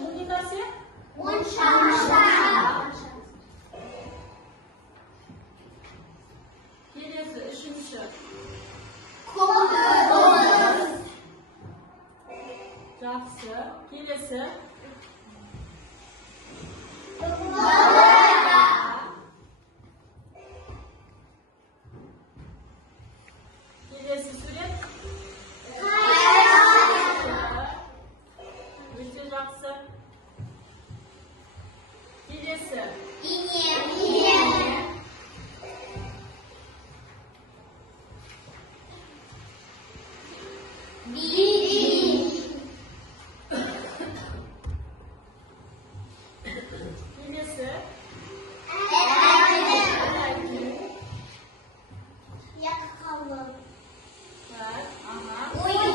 bu ne narsa? Moncha. Kelesi, üçüncü. Ko'z. Yaxshi. Kelesi. Kelesi surat. O'ta yaxshi. Kelesi. Iye. Kelesi. Yakalım. Bak, aha. Oyun.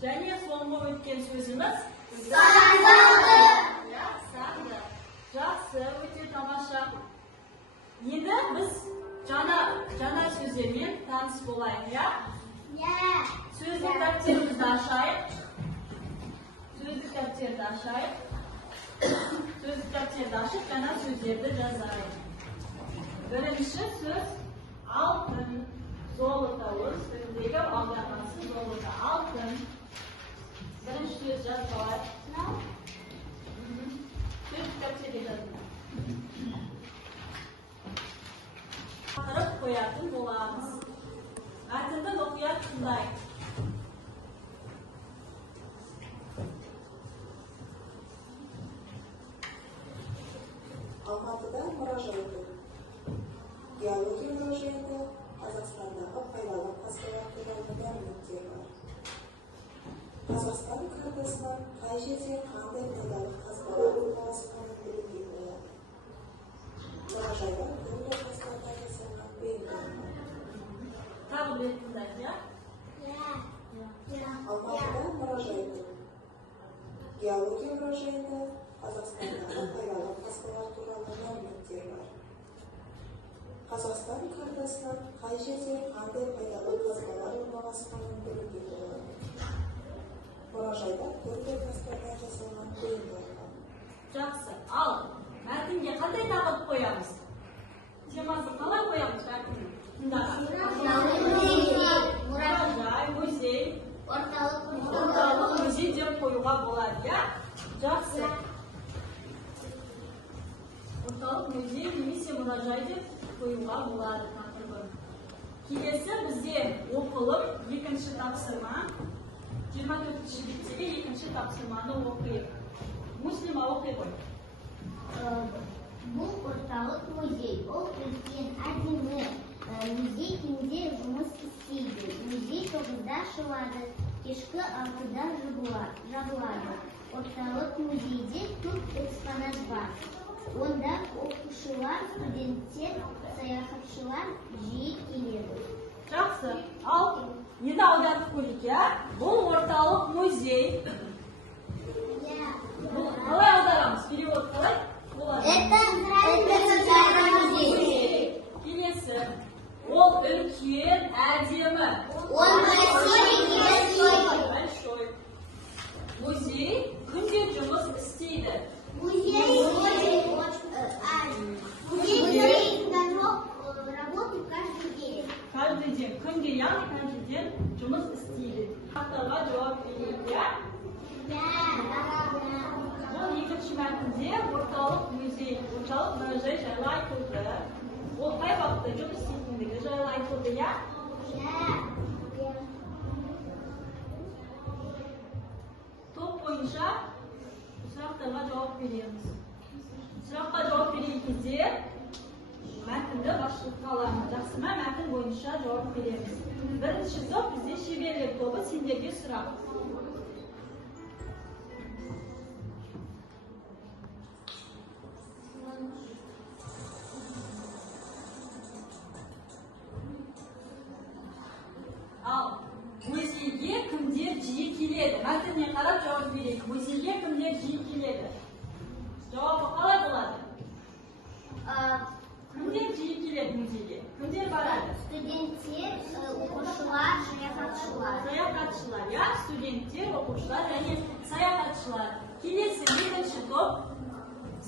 Және соңғы өткен сөзіміз Sandalı. Ya, sandı. Жақсы, өте тамаша. Енді біз жаңа сөздермен таныс болайық, ya? Ya. Сөздік дәптерімізді ашайық. Сөздік дәптерді ашайық. Сөздік дәптерді ашып, жаңа сөздерді жазайық. Бірінші сөз алтын. Золото өз тіліндегі аудармасы золото. Алтын. Бірінші сөз жазбалайық. Сөздік дәптерге жазыңыз. Тақырып қоятын боламыз. Мәтінді мұқият тыңдайық. Алматыда мұражай тұр. Геология мұражайында Қазақстандағы пайдалы қазбалар туралы мәліметтер бар. Қазақстан картасынан қай жерде қандай пайдалы қазбалар орналасқанын білуге болады. Мұражайда түрлі тастардан жасалған бұйымдар бар. Тағы бір рет тыңдайық, ya? Алматыда мұражай тұр. Геология мұражайында Қазақстандағы пайдалы қазбалар туралы мәліметтер бар. Қазақстан картасынан қай жерде қандай пайдалы қазбалар орналасқанын білуге болады. Мұражайда түрлі тастардан жасалған бұйымдар бар. Жақсы. Ал, мәтінге қандай тақырып қоямыз? Темасы қалай қоямыз мәтінге? Мұражай, музей, орталық музей деп қоюға болады, ya? Жақсы. Орталық музей немесе мұражай деп қоюға болады тақырыбын. Келесі бізде оқылым екінші тапсырма. 24-ші беттегі екінші тапсырманы оқиық. Муслима оқи ғой. Бұл орталық музей. Ол үлкен әдемі музей күнде жұмыс істейді. Музей 9-да ашылады, кешкі 6-да жабылады. Орталық музейде көп экспонат бар. Онда оқушылар, студенттер, саяхатшылар жиі келеді. Жақсы. Ал, енді аударып көрейік, ya? Бұл орталық музей. Қалай аударамыз? Перевод қалай? Это центральный музей. Келесі. Ол үлкен, әдемі. Он Большой. Музей күнде жұмыс істейді. Музей работает каждый день. Каждый день. Күнде, яғни каждый день жұмыс істейді. Сұрақтарға жауап берейік, ya? Бұл екінші мәтінде орталық музей, орталық мұражай жайлы айтылды. Ол қай уақытта жұмыс істейтіндігі жайлы айтылды, ya? Топ бойынша сұрақтарға жауап береміз. Сұраққа жауап берген кезде мәтінді басшылыққа аламыз. Жақсы ма? Мәтін бойынша жауап береміз. Бірінші топ бізде шеберлік тобы, сендерге сұрақ. Ал, музейге кімдер жиі келеді? Мәтініне қарап жауап берейік. Музейге кімдер жиі келеді? Жауабы қалай болады? Кімдер жиі келеді музейге? Кімдер барады? Студенттер, оқушылар, саяхатшылар. Sayohatchilar, ya, studentlar, o'quvchilar, ya'ni sayohatchilar. Kelesi birinchi top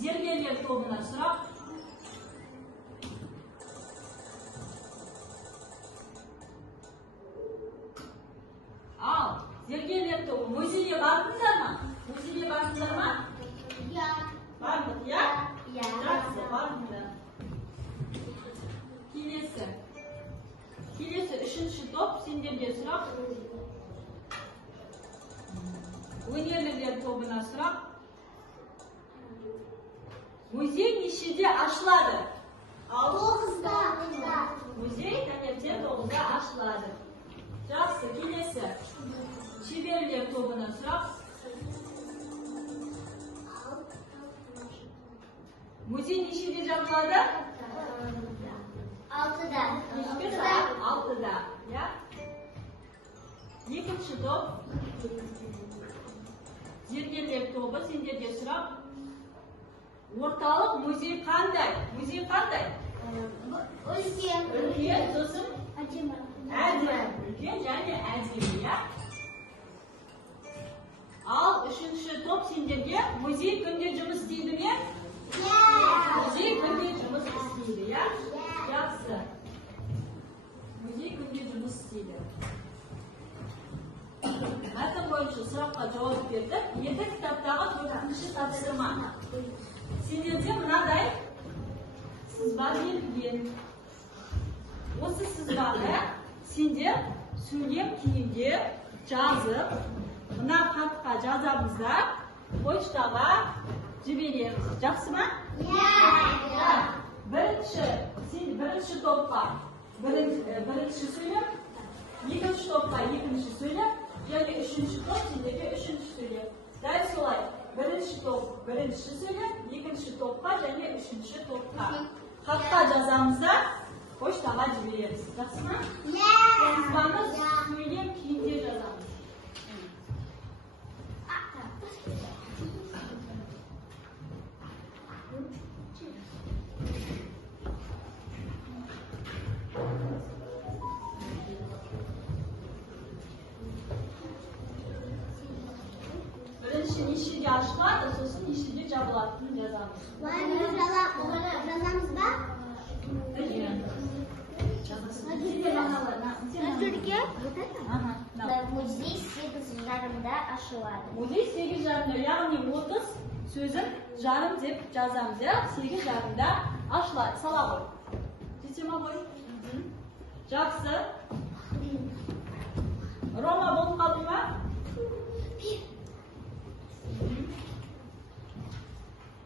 zergerlik to'pidan so'roq. Al, zergerlik to'pi muzeyga bordinglarmi? Muzeyga bordinglarmi? Ya. Bordik, ya? Ya. Yaxshi, bordinglar. Kelesi uchinchi top senlarga so'roq. O'ynerlar to'pidan so'roq. Muzey nechida ochiladi? 9'da. Muzey taqdirda 9'da ochiladi. Yaxshi, kelesi cheberlik to'pidan so'roq. Muzey nechida yopiladi? 6'da. 6'da. Ya. Ikkinchi top. Zergerlik to'pi senlarga so'roq. O'rtaliq muzey qanday? Muzey qanday? Ulkan. Ulkan, so'zim Ajima. ajim. Ulkan, ya'ni ajim, ya. Al, uchinchi top senlarga muzey qanday жұмыс istedimi? Muzey qanday жұмыс isteydi, ya? Yaxshi. Muzey qanday жұмыс isteydi? Matn bo'yicha so'roqqa javob berdik. 7 kitobdagi 4-chi topshirma. Senlarga bunaday sizlar berilgan. O'zi sizlarga senlar so'ylab keyingi yozib, buna xatga yozamizda, pochtaga jiberamiz. Yaxshimi? Birinchi to'pqa birinchi so'ylab, ikkinchi to'pqa ikkinchi so'ylab, yoki uchinchi to'p senlarga uchinchi so'ylab. Dal solay. Birinchi to'p birinchi so'ylab, ikkinchi to'pqa yoki uchinchi to'pqa. Xatga yozamizda, pochtaga jiberamiz. Yaxshimi? Sizlarni so'ylab keyinga yozamiz. Birinchi nishiga ochiladi, so'ng nishiga jablatini yozamiz. Muzey 8:30'da açılады. Muzey 8:30'da, ya'ni 30 so'zim жарым deb yozamiz, ya. 8:30'da ochiladi. Salom. Yechima qo'y. Yaxshi. Roma bo'lib qoldingmi?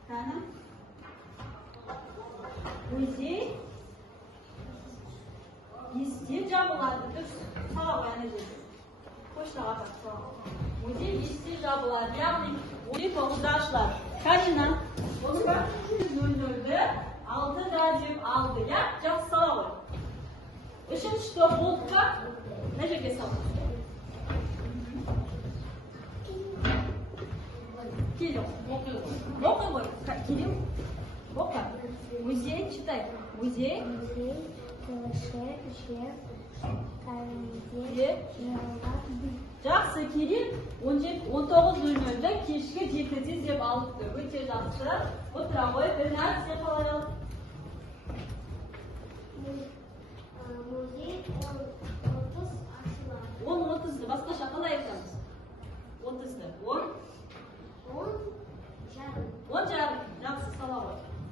Qani? Muzey 7'de jabıladi deb salom dedi. Pochtaga qo'yib. Muzey 7'de jabıladi, ya'ni muzey 9'da ochiladi. Karina, o'zingga 00'da 6'da deb oldi, ya. Yaxshi salom. Uchinchi to'p bo'lsa, nechaga salom? Keling, o'qing. Keling. O'qi. Muzey chiday. Muzey Yaxshi, keling. 19:00'da kechki 7'de deb olibdi. O'ta yaxshi. O'tira qo'y, bir narsa qo'ying. Muzey 10:30'da boshqacha qilay aytamiz. 30'da. 10:30. Yaxshi, salom.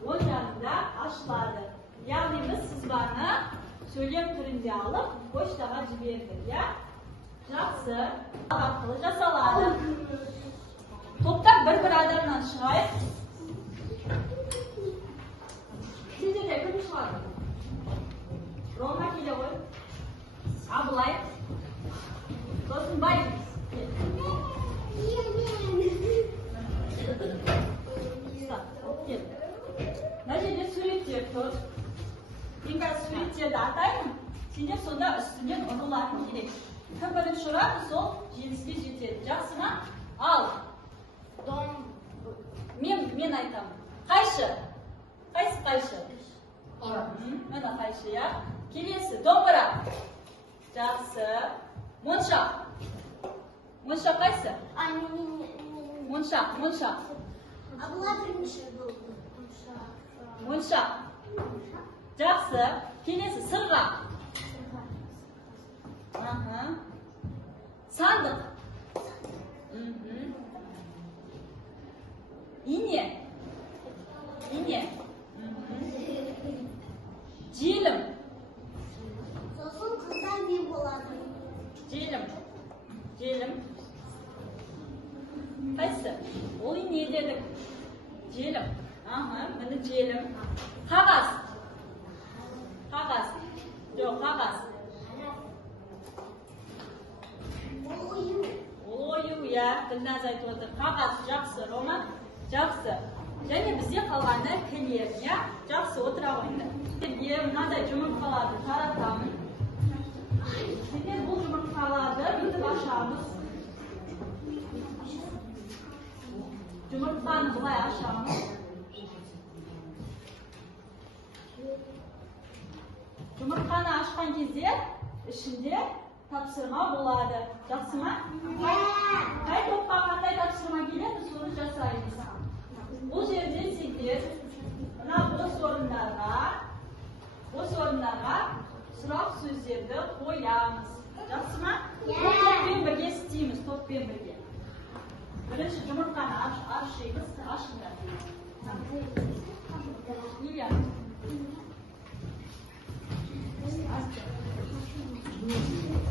10:30'da ochiladi. Ya'ni biz sizlarni so'ylab turingga olib, pochtaga jiberdik, ya. Yaxshi. Orqali jasaladi. To'pdan bir odamdan chiqay. Sizlarga kim chiqadi? Roma kelaver. Ablay. Do'stunbay. Najida suratga tur. Menga suratga ataymi? Senga sonda ustiga urug'larni kerak. Kim birinchi uradi, so'ng 7'ga yetadi. Yaxshimi? Al. Men aytaman. Qaysi? Mana qaysi, ya. Kelesi, do'mbira. Yaxshi. Monşaq. Monşaq qaysi? Annemin Monşaq, monşaq. Abla birinci buldu. Monşaq. Жақсы. Келесі сырға. Сандық. İğne. İğne. Желім. Sosun kızdan büyük olan. Желім. Желім. Қайсы? Ол не дедік? Желім. Міне желім. Қағаз. Қағаз. Жоқ, қағаз. Ол ою, иә, Ділназ айтып отыр. Қағаз жақсы, Роман. Жақсы. Және бізде қалғаны кілем, иә? Жақсы, отыра қойыңдар. Сіздерге мынадай жұмыртқаларды таратамын. Сіздер бұл жұмыртқаларды бүйтіп ашамыз. Жұмыртқаны былай ашамыз. Жұмыртқаны ашқан кезде ішінде тапсырма болады. Жақсы ма? Қай топқа қандай тапсырма келеді, соны жасаймыз. Бұл жерде сіздер мына бос орындарға сұрақ сөздерді қоямыз. Жақсы ма? Топпен бірге істейміз, топпен бірге. Бірінші жұмыртқаны ашыңыз, ашыңдар. Юлия.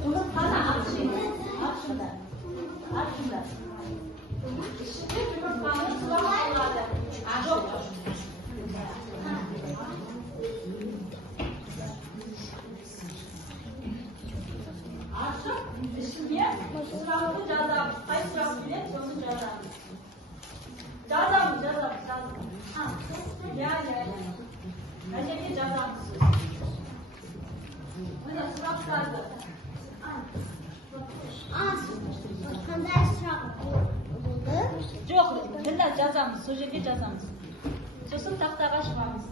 Жұмыртқаны ашыңдар. İçinde жұмыртқаны сұрақ болады. Жоқ. Ашып, ішінде сұрақты жазамыз. Қай сұрақ келеді, соны жазамыз. Жазамыз. Иә. Мына жерге жазамыз. Міне сұрақтарды. Қандай сұрақ болды? Жоқ, Ділназ жазамыз, сол жерге жазамыз. Сосын тақтаға шығамыз.